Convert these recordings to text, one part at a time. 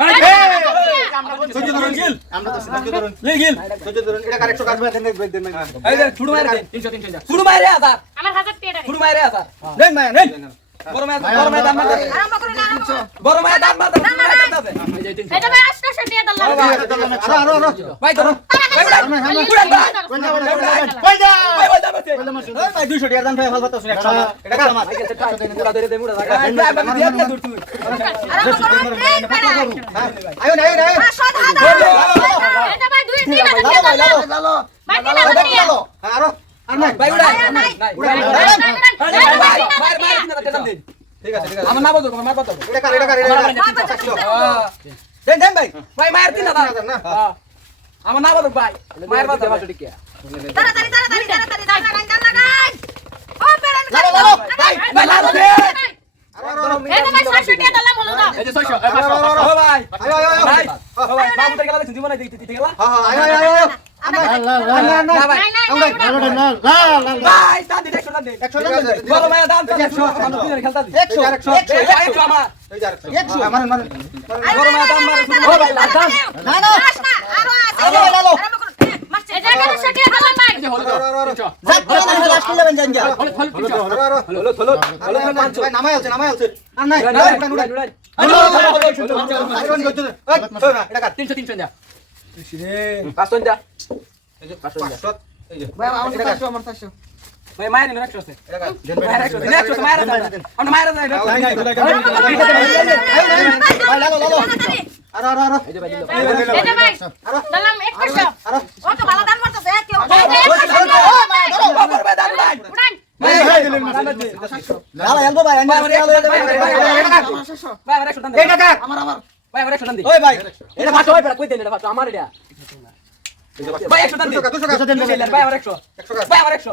ভাই বড় মায়ের দাম মাথা বড় মায়ের দাম মাথা আরও আর নাই ভাই উড়াই নাই উড়াই নাই মার মার না তেলাম দিন ঠিক আছে ঠিক আছে আমার না বদল আমার বদল এটা কার এটা কার এটা দেন দেন ভাই ভাই মায়ের দিন দাদা আমার না বলুক ভাই মায়ের বাদ দেওয়া ঠিক তাড়াতাড়ি তাড়াতাড়ি তাড়াতাড়ি লাগাই লাগাই ও পেড়ান করে লাগাও ভাই ভাই লাগাও দে ভাই নামাই আছে নামাই আছে আর নাই তিনশো তিনশো যা পাঁচশো যা পাঁচশো যা আমার চারশো ওই মায়ের নেক্সট আছে নেক্সট আছে মায়ের আছে আমরা মায়ের আছে লাগো লাগো আর আর আর এই যে ভাই এই যে ভাই দালাম এক পয়সা ও তো ভালো দান করতেছে কেউ ও মায়ের করবে দান ভাই উড়ান আমার এটা ভাই একশো ভাই আমার একশো ভাই আমার একশো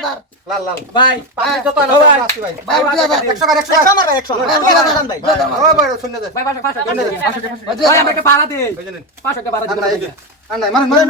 ব্রাদার লাল লাল ভাই পাঁচ কত না আসি ভাই ভাই ব্রাদার 100 টাকা 100 টাকা আমার ভাই 100 ভাই ব্রাদার ভাই ও ভাই শূন্য দে ভাই 500 টাকা 500 টাকা ভাই আমাকে পাড়া দে 500 টাকা পাড়া দে আর নাই মারেন মারেন